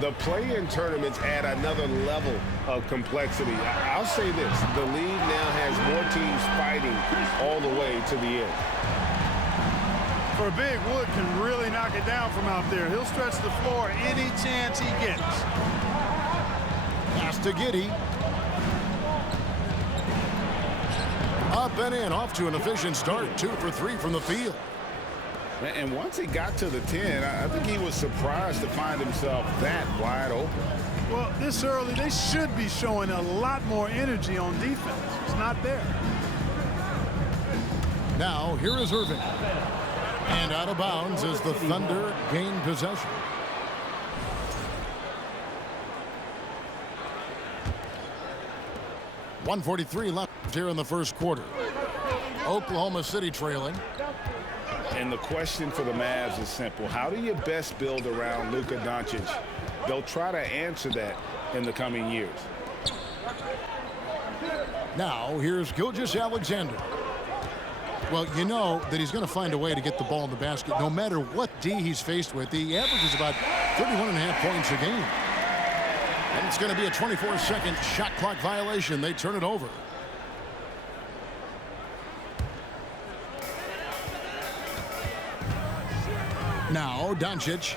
The play-in tournaments add another level of complexity. I'll say this, the league now has more teams fighting all the way to the end. For big, Wood can really knock it down from out there. He'll stretch the floor any chance he gets. Pass to Giddey. Up and in, off to an efficient start. 2 for 3 from the field. And once he got to the 10, I think he was surprised to find himself that wide open. Well, this early, they should be showing a lot more energy on defense. It's not there. Now, here is Irving. And out of bounds as the Thunder gain possession. .143 left here in the first quarter. Oklahoma City trailing. And the question for the Mavs is simple. How do you best build around Luka Doncic? They'll try to answer that in the coming years. Now, here's Gilgeous-Alexander. Well, you know that he's going to find a way to get the ball in the basket no matter what D he's faced with. He averages about 31.5 points a game. And it's going to be a 24-second shot clock violation. They turn it over. Now, Doncic.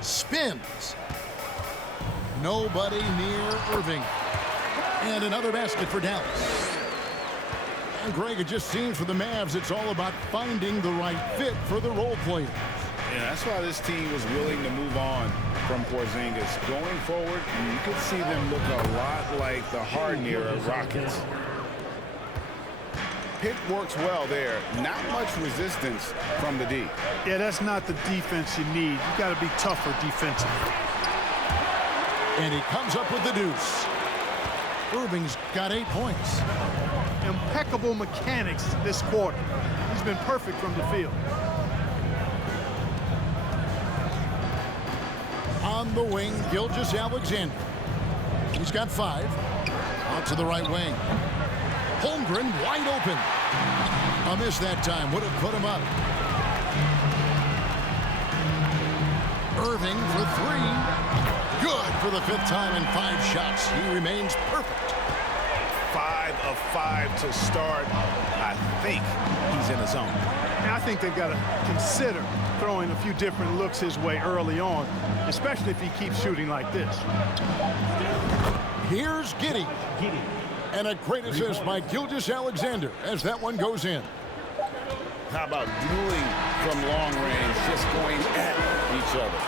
Spins. Nobody near Irving. And another basket for Dallas. And Greg, it just seems for the Mavs, it's all about finding the right fit for the role players. Yeah, that's why this team was willing to move on from Porzingis. Going forward, you could see them look a lot like the Harden era Rockets. Pick works well there. Not much resistance from the D. Yeah, that's not the defense you need. You got to be tougher defensively. And he comes up with the deuce. Irving's got 8 points. Impeccable mechanics this quarter. He's been perfect from the field. On the wing, Gilgeous-Alexander. He's got 5. Out to the right wing. Holmgren wide open. A miss that time. Would have put him up. Irving for 3. Good for the 5th time in 5 shots. He remains perfect. 5 of 5 to start. I think he's in the zone. And I think they've got to consider throwing a few different looks his way early on, especially if he keeps shooting like this. Here's Giddey. And a great assist by Gilgeous-Alexander as that one goes in. How about dueling from long range, just going at each other?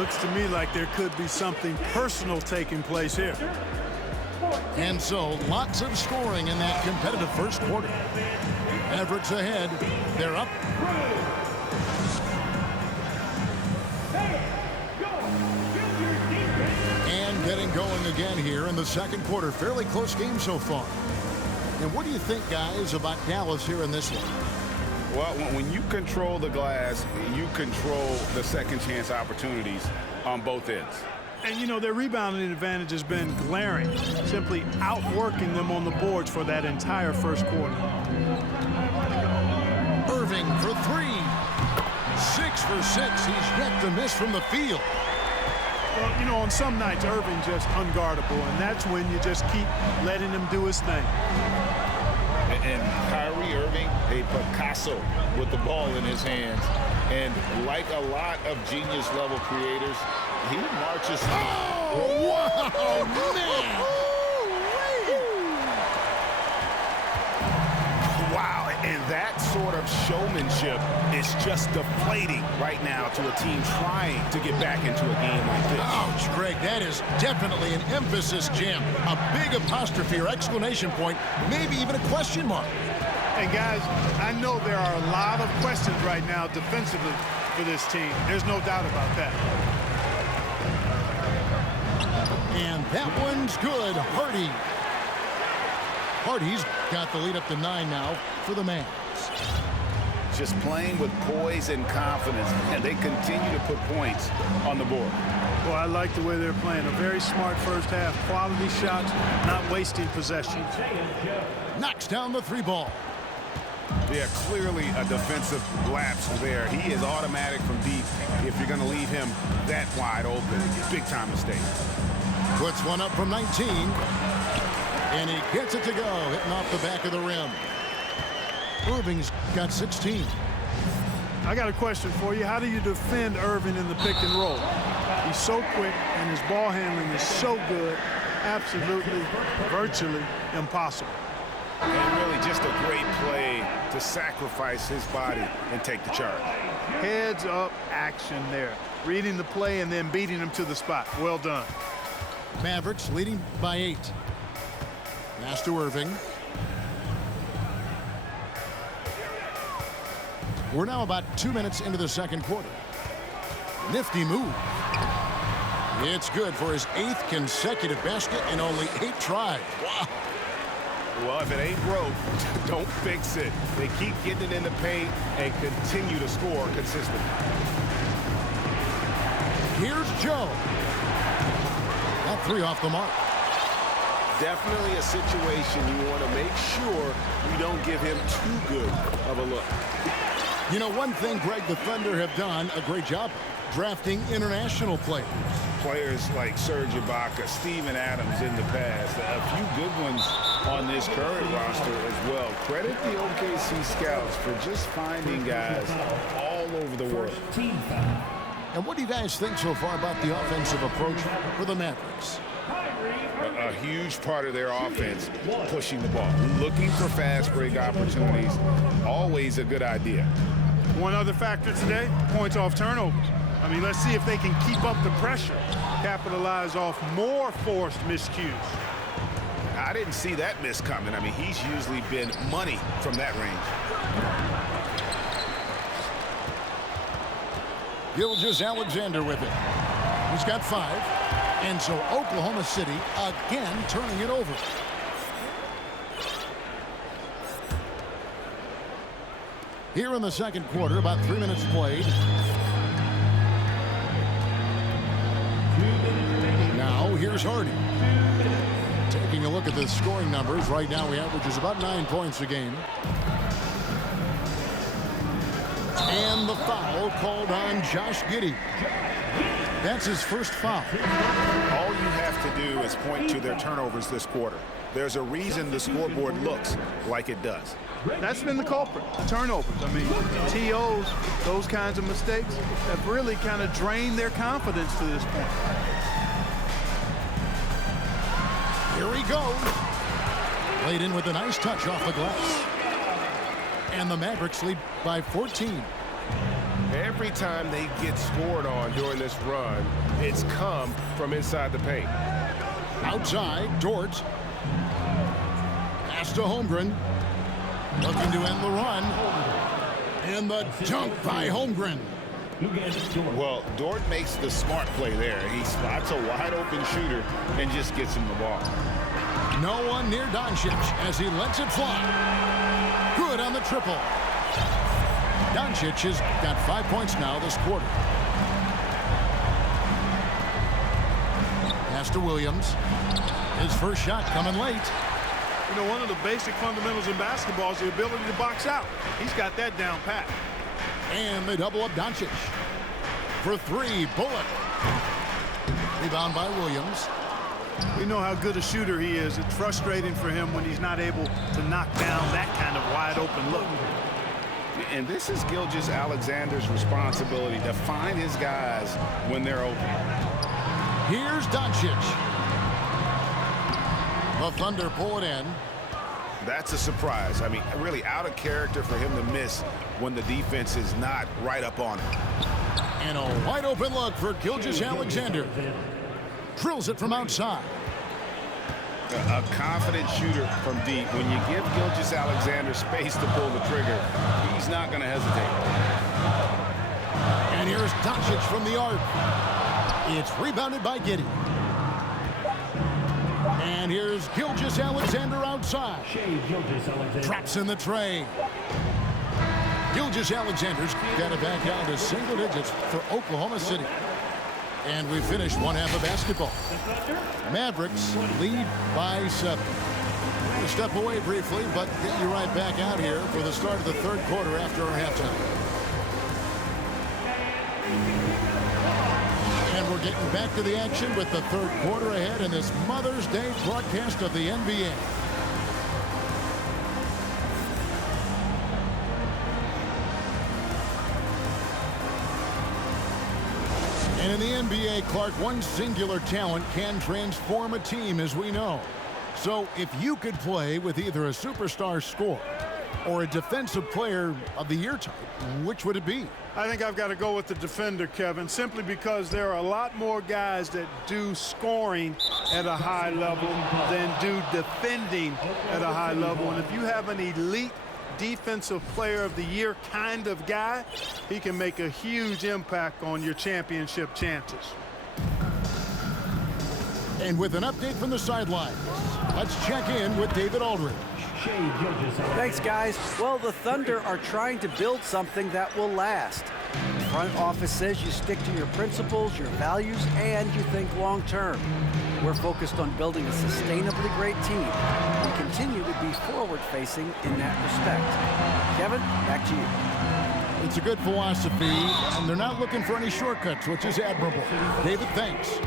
Looks to me like there could be something personal taking place here. And so, lots of scoring in that competitive first quarter. Mavericks ahead. They're up. And getting going again here in the second quarter. Fairly close game so far. And what do you think, guys, about Dallas here in this one? Well, when you control the glass, you control the second chance opportunities on both ends. And, you know, their rebounding advantage has been glaring, simply outworking them on the boards for that entire first quarter. Irving for 3. 6 for 6. He's yet to miss from the field. Well, you know, on some nights, Irving just unguardable, and that's when you just keep letting him do his thing. And Kyrie Irving, a Picasso with the ball in his hands. And like a lot of genius-level creators, he marches. Oh, wow, man! Wow, and that sort of showmanship is just deflating right now to a team trying to get back into a game like this. Ouch, Greg, that is definitely an emphasis jam. A big apostrophe or exclamation point, maybe even a question mark. And guys, I know there are a lot of questions right now defensively for this team. There's no doubt about that. And that one's good. Hardy's got the lead up to 9 now for the Mavs. Just playing with poise and confidence, and they continue to put points on the board. Well, I like the way they're playing. A very smart first half. Quality shots, not wasting possession. Knocks down the 3 ball. Yeah, clearly a defensive lapse there. He is automatic from deep. if you're going to leave him that wide open. Big time mistake. Puts one up from 19. And he gets it to go, hitting off the back of the rim. Irving's got 16. I got a question for you. How do you defend Irving in the pick and roll? He's so quick and his ball handling is so good. Absolutely, virtually impossible. And really just a great play to sacrifice his body and take the charge. Heads up action there. Reading the play and then beating him to the spot. Well done. Mavericks leading by 8. Pass to Irving. We're now about 2 minutes into the second quarter. Nifty move. It's good for his 8th consecutive basket in only 8 tries. Wow. Well, if it ain't broke, don't fix it. They keep getting it in the paint and continue to score consistently. Here's Joe. That 3 off the mark. Definitely a situation you want to make sure you don't give him too good of a look. You know, one thing Greg, the Thunder have done a great job drafting international players. Players like Serge Ibaka, Steven Adams in the past, a few good ones on this current roster as well. Credit the OKC scouts for just finding guys all over the world. And what do you guys think so far about the offensive approach for the Mavericks? A huge part of their offense, pushing the ball, looking for fast break opportunities, always a good idea. One other factor today, points off turnovers. I mean, let's see if they can keep up the pressure, capitalize off more forced miscues. I didn't see that miss coming. I mean, he's usually been money from that range. Gilgeous-Alexander with it. He's got 5. And so Oklahoma City again turning it over. Here in the second quarter, about 3 minutes played. Now here's Hardy. Taking a look at the scoring numbers. Right now he averages about 9 points a game. And the foul called on Josh Giddey. That's his first foul. All you have to do is point to their turnovers this quarter. There's a reason the scoreboard looks like it does. That's been the culprit, the turnovers. I mean, TOs, those kinds of mistakes have really kind of drained their confidence to this point. Here he goes. Played in with a nice touch off the glass. And the Mavericks lead by 14. Every time they get scored on during this run, it's come from inside the paint. Outside, Dort. Pass to Holmgren. Looking to end the run. And the dunk by Holmgren. Well, Dort makes the smart play there. He spots a wide open shooter and just gets him the ball. No one near Doncic as he lets it fly. Good on the triple. Doncic has got 5 points now this quarter. Pass to Williams. His first shot coming late. You know, one of the basic fundamentals in basketball is the ability to box out. He's got that down pat. And they double up Doncic. For 3, Bullock. Rebound by Williams. We know how good a shooter he is. It's frustrating for him when he's not able to knock down that kind of wide open look. And this is Gilgeous-Alexander's responsibility to find his guys when they're open. Here's Doncic. The Thunder pull it in. That's a surprise. I mean, really out of character for him to miss when the defense is not right up on him. And a wide open look for Gilgeous-Alexander. Drills it from outside. A confident shooter from deep. When you give Gilgeous-Alexander space to pull the trigger, he's not going to hesitate. And here's Doncic from the arc. It's rebounded by Giddey. And here's Gilgeous-Alexander outside. Drops in the tray. Gilgeous-Alexander's got it back down to single digits for Oklahoma City. And we finished one half of basketball. Mavericks lead by 7. We'll step away briefly, but get you right back out here for the start of the third quarter after our halftime. We're getting back to the action with the third quarter ahead in this Mother's Day broadcast of the NBA. And in the NBA, Clark, one singular talent can transform a team, as we know. So if you could play with either a superstar scorer or a defensive player of the year type, which would it be? I think I've got to go with the defender, Kevin, simply because there are a lot more guys that do scoring at a high level than do defending at a high level. And if you have an elite defensive player of the year kind of guy, he can make a huge impact on your championship chances. And with an update from the sidelines, let's check in with David Aldridge. Thanks, guys. Well, the Thunder are trying to build something that will last. The front office says you stick to your principles, your values, and you think long term. We're focused on building a sustainably great team. We continue to be forward-facing in that respect. Kevin, back to you. It's a good philosophy, and they're not looking for any shortcuts, which is admirable. David, thanks.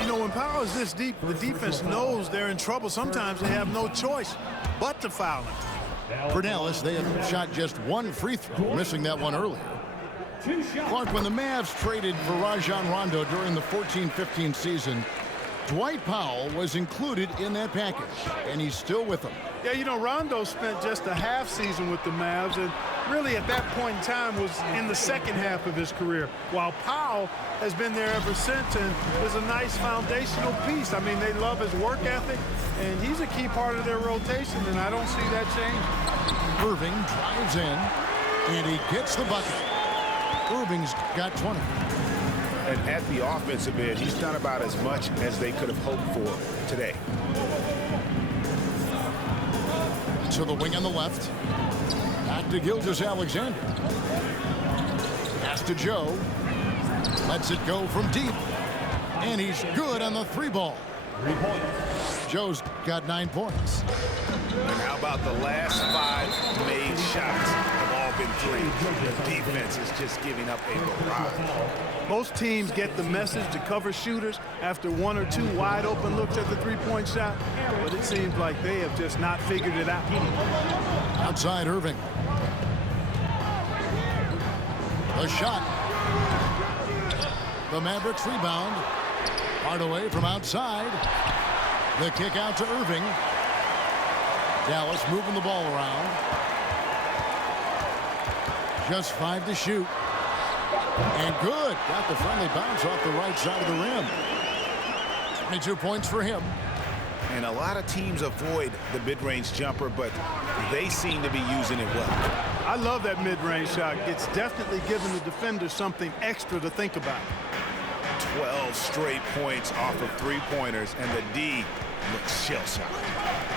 You know, when Powell is this deep, the defense knows they're in trouble. Sometimes they have no choice but to foul him. For Dallas, they have shot just one free throw, missing that one earlier. Clark, when the Mavs traded for Rajon Rondo during the 14-15 season, Dwight Powell was included in that package, and he's still with them. Yeah, you know, Rondo spent just a half season with the Mavs, and really at that point in time was in the second half of his career, while Powell has been there ever since and is a nice foundational piece. I mean, they love his work ethic, and he's a key part of their rotation, and I don't see that changing. Irving drives in, and he gets the bucket. Irving's got 20. And at the offensive end, he's done about as much as they could have hoped for today. To the wing on the left. Back to Gilgeous-Alexander. Pass to Joe. Lets it go from deep. And he's good on the three ball. Joe's got 9 points. And how about the last 5 made shots have all been threes? The defense is just giving up a barrage. Most teams get the message to cover shooters after 1 or 2 wide open looks at the three-point shot, but it seems like they have just not figured it out. Outside Irving. The shot. The Mavericks rebound. Hardaway from outside. The kick out to Irving. Dallas moving the ball around. Just 5 to shoot. And good. Got the friendly bounce off the right side of the rim. 22 points for him. And a lot of teams avoid the mid-range jumper, but they seem to be using it well. I love that mid-range shot. It's definitely given the defender something extra to think about. 12 straight points off of three-pointers, and the D looks shell-shocked.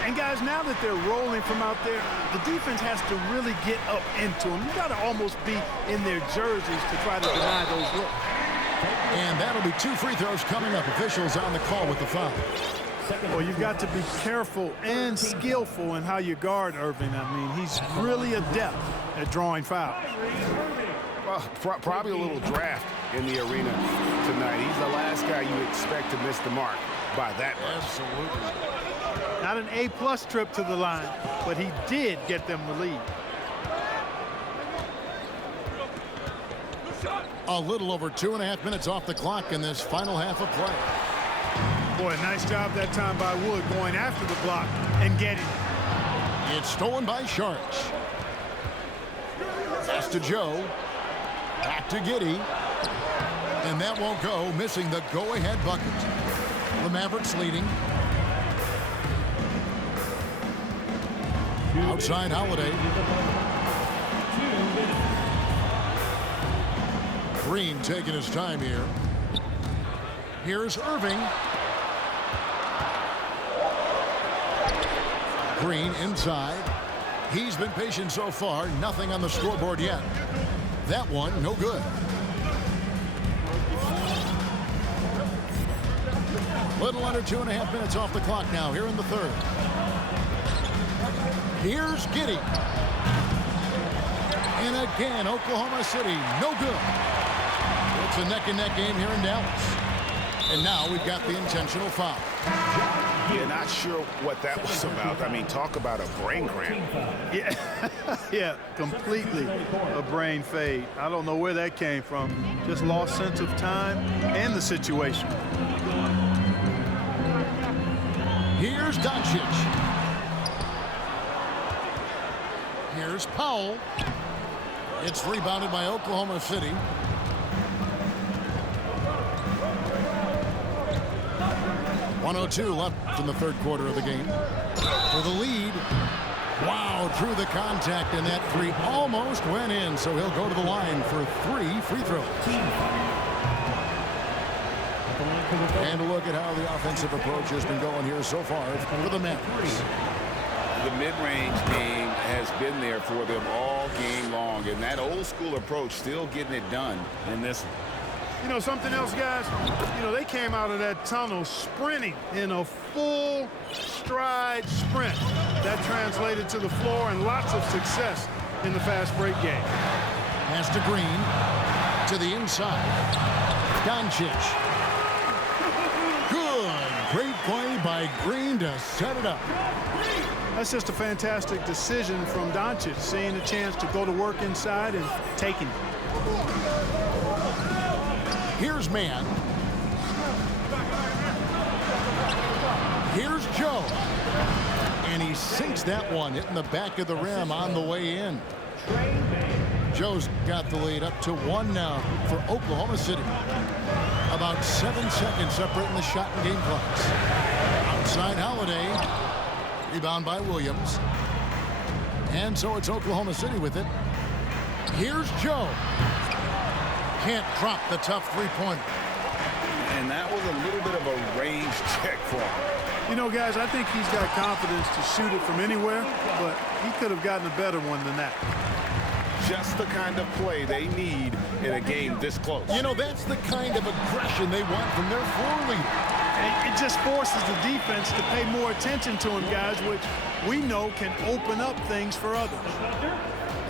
And guys, now that they're rolling from out there, the defense has to really get up into them. You got to almost be in their jerseys to try to deny those looks. And that'll be 2 free throws coming up. Officials on the call with the foul. Well, you've got to be careful and skillful in how you guard Irving. I mean, he's really adept at drawing fouls. Well, probably a little draft in the arena tonight. He's the last guy you expect to miss the mark by that much. Absolutely. Not an A-plus trip to the line, but he did get them the lead. A little over 2.5 minutes off the clock in this final half of play. Boy, nice job that time by Wood going after the block and getting it. It's stolen by Sharks. Pass to Joe. Back to Giddey. And that won't go, missing the go-ahead bucket. The Mavericks leading. Outside Holiday. Green taking his time here. Here's Irving. Green inside. He's been patient so far. Nothing on the scoreboard yet. That one, no good. Little under 2.5 minutes off the clock now here in the third. Here's Giddey. And again, Oklahoma City, no good. It's a neck-and-neck game here in Dallas. And now we've got the intentional foul. Yeah, not sure what that was about. I mean, talk about a brain cramp. Yeah, yeah, completely a brain fade. I don't know where that came from. Just lost sense of time and the situation. Here's Doncic. Here's Powell. It's rebounded by Oklahoma City. .102 left in the third quarter of the game. For the lead. Wow, through the contact, and that three almost went in, so he'll go to the line for 3 free throws. And a look at how the offensive approach has been going here so far for the Mavericks. The mid-range game has been there for them all game long, and that old school approach still getting it done in this one. You know, something else, guys, you know, they came out of that tunnel sprinting in a full stride sprint. That translated to the floor and lots of success in the fast break game. Pass to Green, to the inside. Doncic. Good. Great play by Green to set it up. That's just a fantastic decision from Doncic, seeing a chance to go to work inside and taking it. Here's Mann. Here's Joe. And he sinks that one, hitting the back of the rim on the way in. Joe's got the lead up to 1 now for Oklahoma City. About 7 seconds separating the shot and game clocks. Outside Holiday. Rebound by Williams. And so it's Oklahoma City with it. Here's Joe. Can't drop the tough three-pointer. And that was a little bit of a range check for him. You know, guys, I think he's got confidence to shoot it from anywhere, but he could have gotten a better one than that. Just the kind of play they need in a game this close. You know, that's the kind of aggression they want from their floor leader. And it just forces the defense to pay more attention to him, guys, which we know can open up things for others.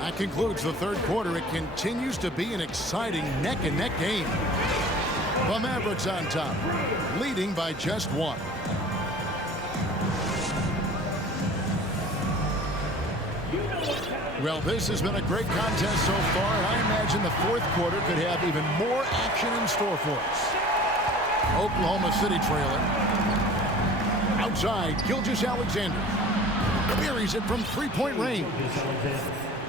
That concludes the third quarter. It continues to be an exciting neck-and-neck game. The Mavericks on top, leading by just 1. Well, this has been a great contest so far, and I imagine the fourth quarter could have even more action in store for us. Oklahoma City trailing. Outside, Gilgeous-Alexander buries it from three-point range.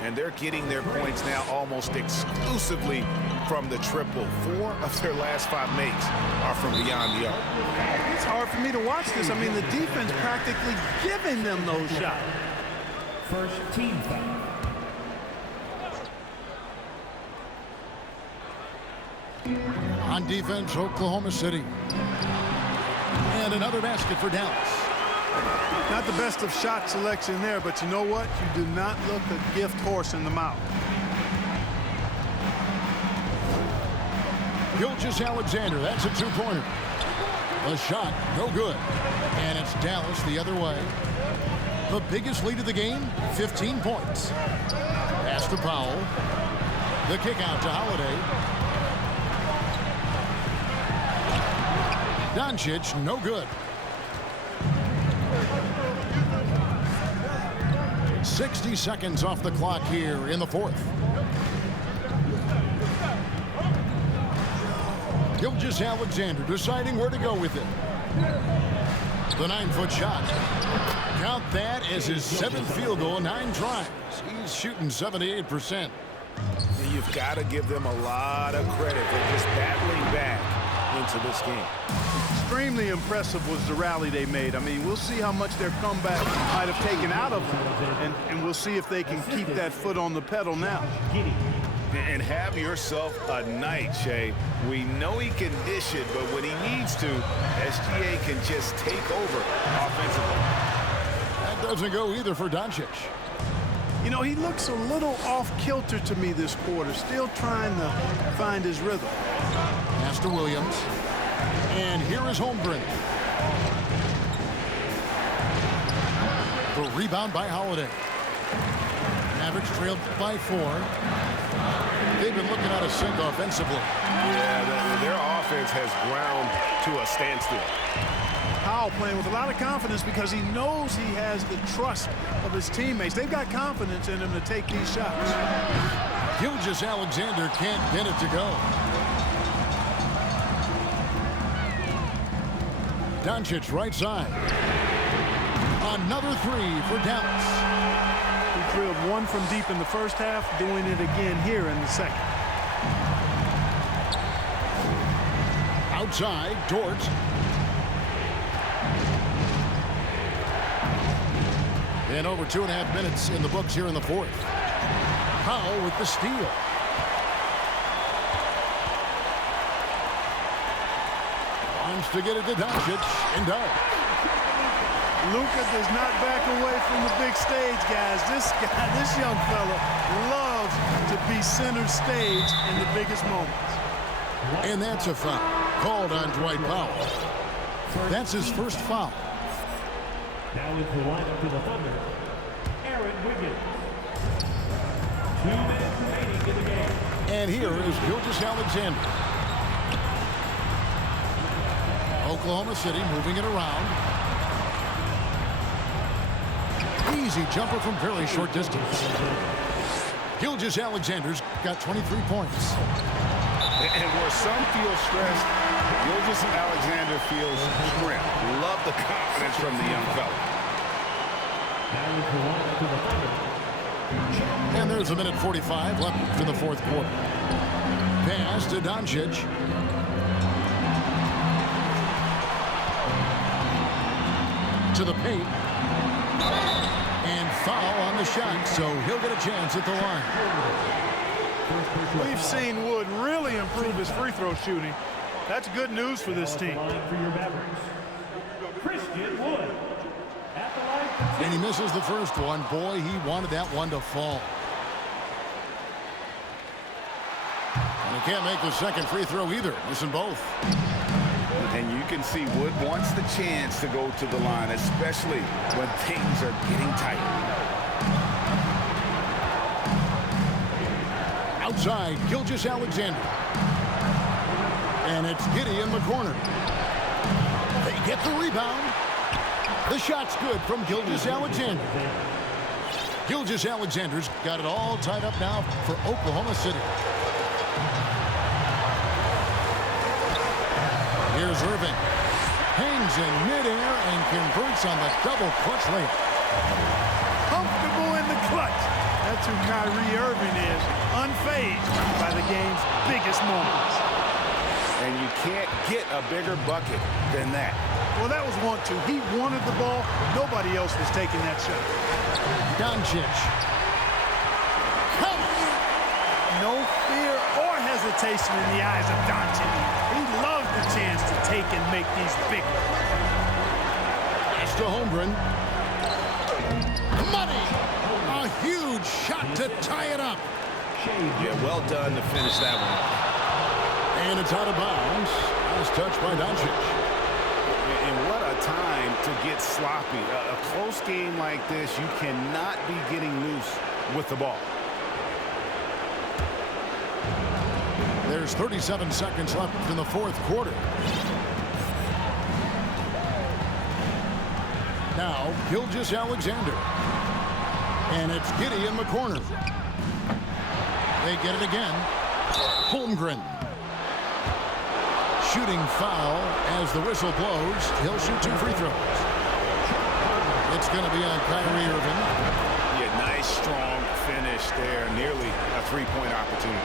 And they're getting their points now almost exclusively from the triple. 4 of their last 5 makes are from beyond the arc. It's hard for me to watch this. I mean, the defense practically giving them those shots. First team foul. On defense, Oklahoma City. And another basket for Dallas. Not the best of shot selection there, but you know what? You do not look a gift horse in the mouth. Gilgeous-Alexander, that's a two-pointer. The shot, no good. And it's Dallas the other way. The biggest lead of the game, 15 points. Pass to Powell. The kick out to Holiday. Doncic, no good. 60 seconds off the clock here in the fourth. Gilgeous-Alexander deciding where to go with it. The 9-foot shot. Count that as his 7th field goal in 9 tries. He's shooting 78%. You've got to give them a lot of credit for just battling back into this game. Extremely impressive was the rally they made. I mean, we'll see how much their comeback might have taken out of them, and we'll see if they can keep that foot on the pedal now. And have yourself a night, Shea. We know he can dish it, but when he needs to, SGA can just take over offensively. That doesn't go either for Doncic. You know, he looks a little off-kilter to me this quarter, still trying to find his rhythm. Pass to Williams. And here is Holmgren. The rebound by Holiday. Mavericks trailed by 4. They've been looking out of sync offensively. Yeah, their offense has ground to a standstill. Powell playing with a lot of confidence because he knows he has the trust of his teammates. They've got confidence in him to take these shots. Gilgeous-Alexander can't get it to go. Doncic right side. Another three for Dallas. He drilled one from deep in the first half, doing it again here in the second. Outside, Dort. And over 2.5 minutes in the books here in the fourth. Powell with the steal. Wants to get it to Doncic and does. Luka does not back away from the big stage, guys. This young fella loves to be center stage in the biggest moments. And that's a foul called on Dwight Powell. That's his first foul. Now into the lineup for the Thunder, Aaron Wiggins. 2 minutes remaining in the game. And here is Gilgeous-Alexander. Oklahoma City moving it around. Easy jumper from very short distance. Gilgeous-Alexander's got 23 points. And where some feel stressed, Gilgeous-Alexander feels strength. Love the confidence from the young fella. Now into the lineup for the Thunder. And there's 1:45 left in the fourth quarter. Pass to Doncic. To the paint. And foul on the shot, so he'll get a chance at the line. We've seen Wood really improve his free throw shooting. That's good news for this team. Line for your Mavericks, Christian Wood. At the line. And he misses the first one. Boy, he wanted that one to fall. And he can't make the second free throw either. Missing both. And you can see Wood wants the chance to go to the line, especially when things are getting tight. Outside, Gilgeous-Alexander. And it's Giddey in the corner. They get the rebound. The shot's good from Gilgeous-Alexander. Gilgeous-Alexander's got it all tied up now for Oklahoma City. Here's Irving. Hangs in midair and converts on the double clutch layup. Comfortable in the clutch. That's who Kyrie Irving is. Unfazed by the game's biggest moments. And you can't get a bigger bucket than that. Well, that was 1-2. He wanted the ball. Nobody else was taking that shot. Doncic. No fear or hesitation in the eyes of Doncic. He loves the chance to take and make these big ones. Pass to Holmgren. Money! A huge shot to tie it up. Yeah, well done to finish that one. And it's out of bounds. Nice touch by Doncic. And what a time to get sloppy. A close game like this, you cannot be getting loose with the ball. There's 37 seconds left in the fourth quarter. Now, Gilgeous-Alexander. And it's Giddey in the corner. They get it again. Holmgren. Shooting foul as the whistle blows. He'll shoot 2 free throws. It's going to be on Kyrie Irving. Yeah, nice, strong finish there. Nearly a three-point opportunity.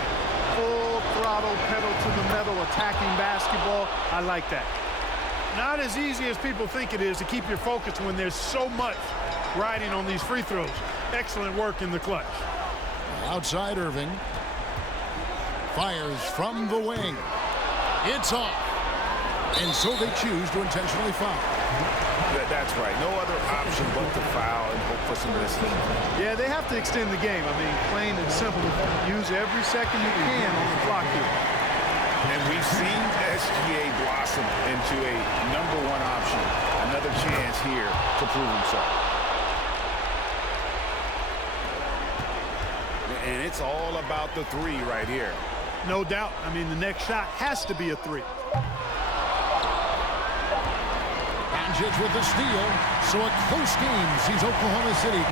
Full throttle, pedal to the metal, attacking basketball. I like that. Not as easy as people think it is to keep your focus when there's so much riding on these free throws. Excellent work in the clutch. Outside Irving. Fires from the wing. It's off. And so they choose to intentionally foul. That's right. No other option but to foul and hope for some distance. Yeah, they have to extend the game. I mean, plain and simple. Use every second you can on the clock here. And we've seen SGA blossom into a #1 option. Another chance here to prove himself. And it's all about the three right here. No doubt. I mean, the next shot has to be a three. Doncic with the steal. So a close game sees Oklahoma City